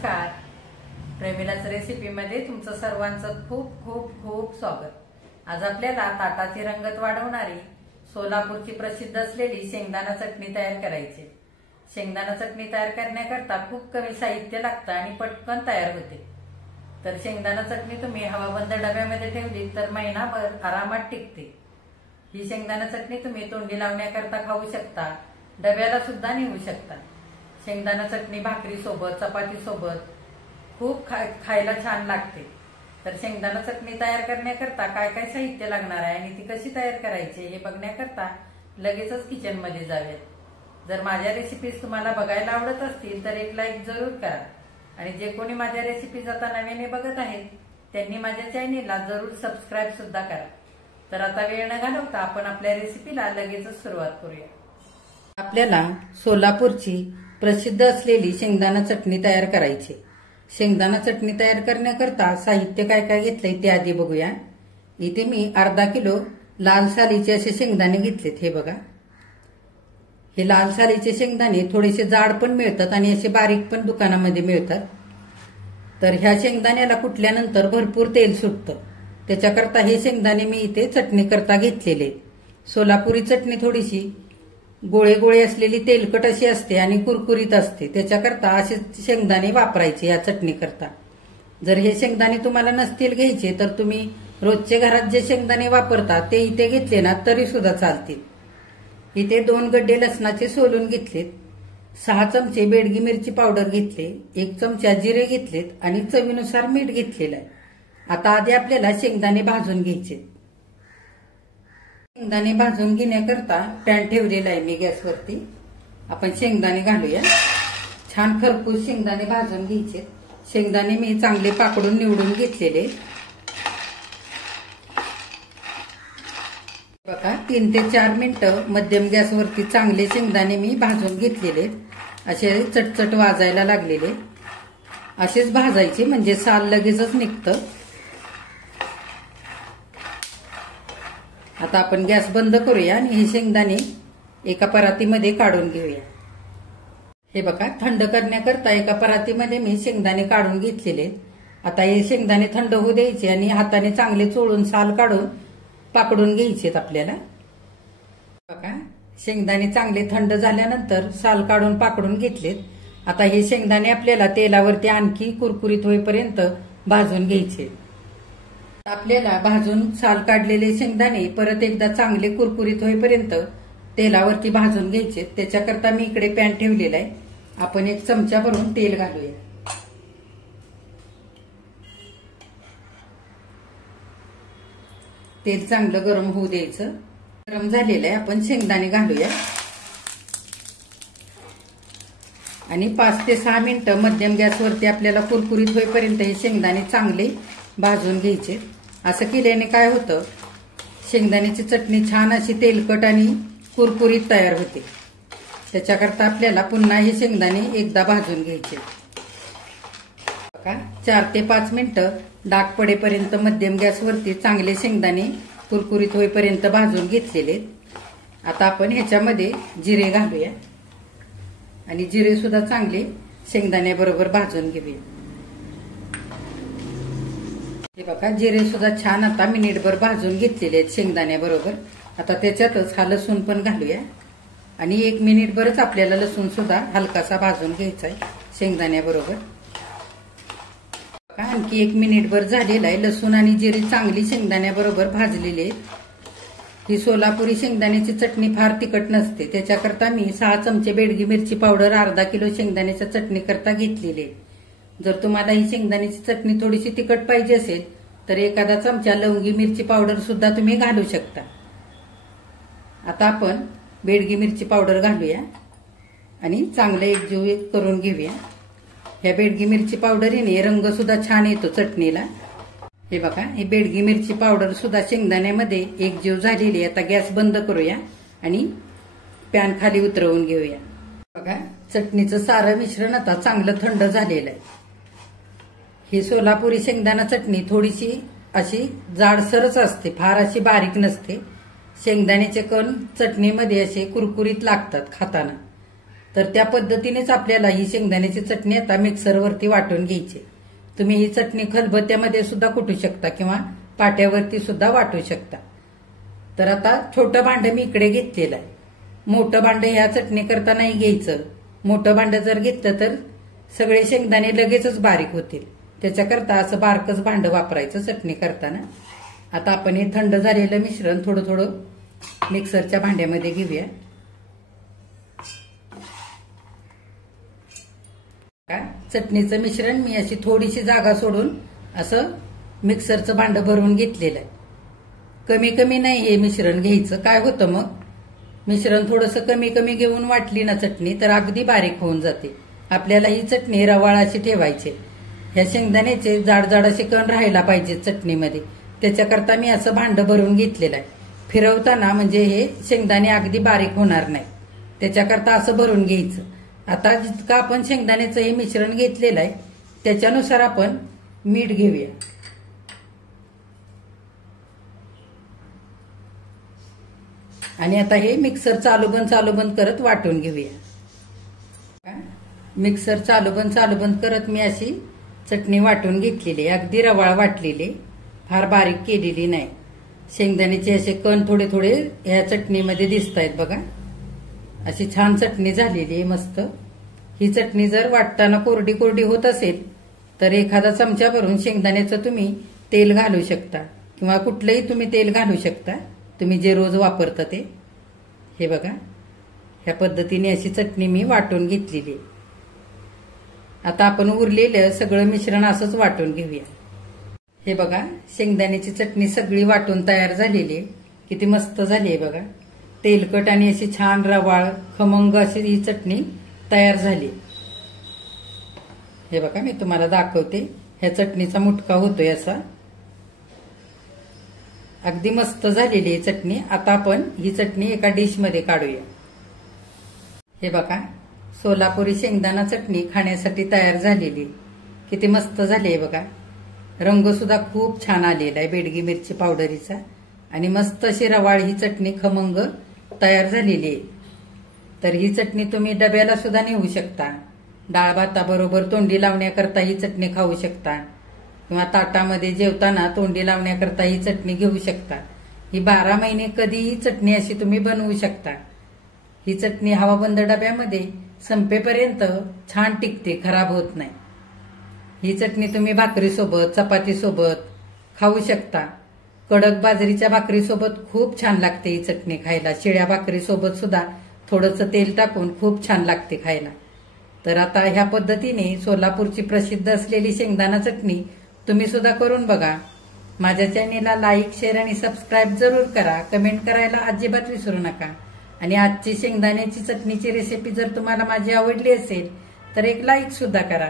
नमस्कार. प्रेमिलाच रेसिपीमध्ये तुमचं सर्वांचं खूप खूप खूप स्वागत. आज आपल्याला ताटाची रंगत वाढवणारी सोलापूरची प्रसिद्ध असलेली शेंगदाणा चटणी तयार करायची. शेंगदाणा चटणी तयार करण्याकरता खूप कमी साहित्य लागतं आणि पटकन तयार होते. तर शेंगदाणा चटणी तुम्ही हवाबंद डब्यामध्ये ठेवली तर महिनाभर आरामात टिकते. ही शेंगदाणा चटणी तुम्ही तोंडी लावण्याकरता खाऊ शकता, डब्याला सुद्धा नेऊ शकता. शेंगदाणा चटणी भाकरी सोबत, चपाती सोबत खूप खायला छान लागते. तर शेंगदाणा चटणी तयार करण्याकरता काय काय साहित्य लागणार आहे आणि ती कशी तयार करायची हे बघण्याकरता लगेचच किचन मध्ये जाऊयात. जर माझ्या रेसिपीज तुम्हाला बघायला आवडत असतील तर एक लाईक जरूर करा आणि जे कोणी माझ्या रेसिपीज आता नव्याने बघत आहेत त्यांनी माझ्या चॅनेलला जरूर सबस्क्राईब सुद्धा करा. तर आता वेळ न घालवता आपण आपल्या रेसिपीला लगेचच सुरुवात करूया. आपल्याला सोलापूरची प्रसिद्ध असलेली शेंगदाणा चटणी तयार करायची. शेंगदाणा चटणी तयार करण्याकरता साहित्य काय काय घेतलंय ते आधी बघूया. इथे मी अर्धा किलो लाल सालीचे असे शेंगदाणे घेतलेत. हे बघा, हे लाल सालीचे शेंगदाणे थोडेसे जाड पण मिळतात आणि असे बारीक पण दुकानामध्ये मिळतात. तर ह्या शेंगदाण्याला कुटल्यानंतर भरपूर तेल सुटतं, त्याच्याकरता हे शेंगदाणे मी इथे चटणी करता घेतलेले. सोलापुरी चटणी थोडीशी गोळे गोळे असलेली तेलकट अशी असते आणि कुरकुरीत असते, त्याच्याकरता असे शेंगदाणे वापरायचे या चटणी करता. जर हे शेंगदाणे तुम्हाला नसतील घ्यायचे तर तुम्ही रोजचे घरात जे शेंगदाणे वापरता ते इथे घेतले ना तरी सुद्धा चालतील. इथे 2 गड्डे लसणाचे सोलून घेतलेत, 6 चमचे बेडगी मिरची पावडर घेतले, 1 चमचा जिरे घेतलेत आणि चवीनुसार मीठ घेतलेलं आहे. आता आधी आपल्याला शेंगदाणे भाजून घ्यायचे. शेंगदाणे भाजून घेण्याकरता पॅन ठेवलेला आहे मी गॅसवरती. आपण शेंगदाणे घालूया. छान खरपूस शेंगदाणे भाजून घ्यायचे. शेंगदाणे मी चांगले पाकडून निवडून घेतलेले. बघा, 3 ते 4 मिनिटं मध्यम गॅसवरती चांगले शेंगदाणे मी भाजून घेतलेले. असे चटचट वाजायला लागलेले असेच भाजायचे म्हणजे साल लगेचच निघतं. आता आपण गॅस बंद करूया आणि हे शेंगदाणे एका परातीमध्ये काढून घेऊया. हे बघा, थंड करण्याकरता एका परातीमध्ये मी शेंगदाणे काढून घेतलेले. आता हे शेंगदाणे थंड होऊ द्यायचे आणि हाताने चांगले चोळून साल काढून पाकडून घ्यायचेत आपल्याला. बघा, शेंगदाणे चांगले थंड झाल्यानंतर साल काढून पाकडून घेतलेत. आता हे शेंगदाणे आपल्याला तेलावरती आणखी कुरकुरीत होईपर्यंत भाजून घ्यायचे. आपल्याला भाजून साल काढलेले शेंगदाणे परत एकदा चांगले कुरकुरीत होईपर्यंत तेलावरती भाजून घ्यायचे. त्याच्याकरता मी इकडे पॅन ठेवलेला आहे. आपण 1 चमचा भरून तेल घालूया. तेल चांगलं गरम होऊ द्यायचं. गरम झालेलं आहे. आपण शेंगदाणे घालूया आणि 5 ते 6 मिनिटं मध्यम गॅसवरती आपल्याला कुरकुरीत होईपर्यंत हे शेंगदाणे चांगले भाजून घ्यायचे. असं केल्याने काय होतं, शेंगदाण्याची चटणी छान अशी तेलकट आणि कुरकुरीत तयार होते. त्याच्याकरता आपल्याला पुन्हा हे शेंगदाणे एकदा भाजून घ्यायचे. बघा, 4 ते 5 मिनिटं डाग पडेपर्यंत मध्यम गॅसवरती चांगले शेंगदाणे कुरकुरीत होईपर्यंत भाजून घेतलेले. आता आपण ह्याच्यामध्ये जिरे घालूया आणि जिरे सुद्धा चांगले शेंगदाण्याबरोबर भाजून घेऊया. हे बघा, जिरे सुद्धा छान आता मिनिटभर भाजून घेतलेले आहेत शेंगदाण्याबरोबर. आता त्याच्यातच हा लसूण पण घालूया आणि 1 मिनिटभरच आपल्याला लसूण सुद्धा हलकासा भाजून घ्यायचा आहे शेंगदाण्याबरोबर. आणखी 1 मिनिटभर झालेला आहे. लसूण आणि जिरे चांगली शेंगदाण्याबरोबर भाजलेले आहेत. ही सोलापुरी शेंगदाण्याची चटणी फार तिखट नसते, त्याच्याकरता मी 6 चमचे बेडगी मिरची पावडर अर्धा किलो शेंगदाण्याच्या चटणी करता घेतलेली आहे. जर तुम्हाला ही शेंगदाण्याची चटणी थोडीशी तिखट पाहिजे असेल तर एखादा चमचा लवंगी मिरची पावडर सुद्धा तुम्ही घालू शकता. आता आपण बेडगी मिरची पावडर घालूया आणि चांगलं एकजीव करून घेऊया. ह्या बेडगी मिरची पावडरीने रंग सुद्धा छान येतो चटणीला. हे बघा, ही बेडगी मिरची पावडर सुद्धा शेंगदाण्यामध्ये एकजीव झालेली. आता गॅस बंद करूया आणि पॅन खाली उतरवून घेऊया. बघा, चटणीचं सारं मिश्रण आता चांगलं थंड झालेलं आहे. ही सोलापुरी शेंगदाणा चटणी थोडीशी अशी जाडसरच असते, फार अशी बारीक नसते. शेंगदाण्याचे कण चटणीमध्ये असे कुरकुरीत लागतात खाताना. तर त्या पद्धतीनेच आपल्याला ही शेंगदाण्याची चटणी आता मिक्सरवरती वाटून घ्यायची. तुम्ही ही चटणी खलबत्त्यामध्ये सुद्धा कुटू शकता किंवा पाट्यावरती सुद्धा वाटू शकता. तर आता छोटं भांडं मी इकडे घेतलेलं आहे. मोठं भांडं ह्या चटणी करता नाही घ्यायचं. मोठं भांडं जर घेतलं तर सगळे शेंगदाणे लगेचच बारीक होतील. त्याच्याकरता असं बारकच भांडं वापरायचं चटणी करताना. आता आपण हे थंड झालेलं मिश्रण थोडं थोडं मिक्सरच्या भांड्यामध्ये घेऊया. चटणीचं मिश्रण मी अशी थोडीशी जागा सोडून असं मिक्सरचं भांडं भरून घेतलेलं आहे. कमी कमी नाही हे मिश्रण घ्यायचं. काय होतं मग मिश्रण थोडंसं कमी कमी घेऊन वाटली ना चटणी तर अगदी बारीक होऊन जाते. आपल्याला ही चटणी रवाळ अशी ठेवायची. ह्या शेंगदाण्याचे जाड जाड असे कण राहायला पाहिजे चटणीमध्ये. त्याच्याकरता मी असं भांडं भरून घेतलेलं आहे. फिरवताना म्हणजे हे शेंगदाणे अगदी बारीक होणार नाही. त्याच्याकरता असं भरून घ्यायचं. आता जितकं आपण शेंगदाण्याचं हे मिश्रण घेतलेलं आहे त्याच्यानुसार आपण मीठ घेऊया. आणि आता हे मिक्सर चालू बंद करत वाटून घेऊया. मिक्सर चालू बंद करत मी अशी चटणी वाटून घेतलेली. अगदी रवाळ वाटलेली, फार बारीक केलेली नाही. शेंगदाण्याचे असे कण थोडे थोडे ह्या चटणीमध्ये दिसत आहेत बघा. अशी छान चटणी झालेली आहे मस्त. ही चटणी जर वाटताना कोरडी कोरडी होत असेल तर एखादा चमचा भरून शेंगदाण्याचं तुम्ही तेल घालू शकता किंवा कुठलंही तुम्ही तेल घालू शकता तुम्ही जे रोज वापरता ते. हे बघा ह्या पद्धतीने अशी चटणी मी वाटून घेतलेली. आता आपण उरलेलं सगळं मिश्रण असंच वाटून घेऊया. हे बघा शेंगदाण्याची चटणी सगळी वाटून तयार झालेली आहे. किती मस्त झाली आहे बघा. तेलकट आणि अशी छान रवाळ खमंग अशी ही चटणी तयार झाली. हे बघा मी तुम्हाला दाखवते. ह्या चटणीचा मुटका होतोय असा. अगदी मस्त झालेली आहे चटणी. आता आपण ही चटणी एका डिश मध्ये काढूया. हे बघा सोलापुरी शेंगदाणा चटणी खाण्यासाठी तयार झालेली. किती मस्त झाली आहे बघा. रंग सुद्धा खूप छान आलेला आहे बेडगी मिरची पावडरीचा. आणि मस्त अशी रवाळ ही चटणी खमंग तयार झालेली आहे. तर ही चटणी तुम्ही डब्याला सुद्धा नेऊ शकता. डाळ भाताबरोबर तोंडी लावण्याकरता ही चटणी खाऊ शकता किंवा ताटामध्ये जेवताना तोंडी लावण्याकरता ही चटणी घेऊ शकता. ही 12 महिने कधीही चटणी अशी तुम्ही बनवू शकता. ही चटणी हवाबंद डब्यामध्ये संपेपर्यंत छान टिकते, खराब होत नाही. ही चटणी तुम्ही भाकरीसोबत चपातीसोबत खाऊ शकता. कडक बाजरीच्या भाकरीसोबत खूप छान लागते ही चटणी खायला. शिळ्या भाकरीसोबत सुद्धा थोडंसं तेल टाकून खूप छान लागते खायला. तर आता ह्या पद्धतीने सोलापूरची प्रसिद्ध असलेली शेंगदाणा चटणी तुम्ही सुद्धा करून बघा. माझ्या चॅनेलला लाईक, शेअर आणि सबस्क्राईब जरूर करा. कमेंट करायला अजिबात विसरू नका. आणि आजची शेंगदाण्याची चटणीची रेसिपी जर तुम्हाला माझी आवडली असेल तर एक लाईक सुद्धा करा.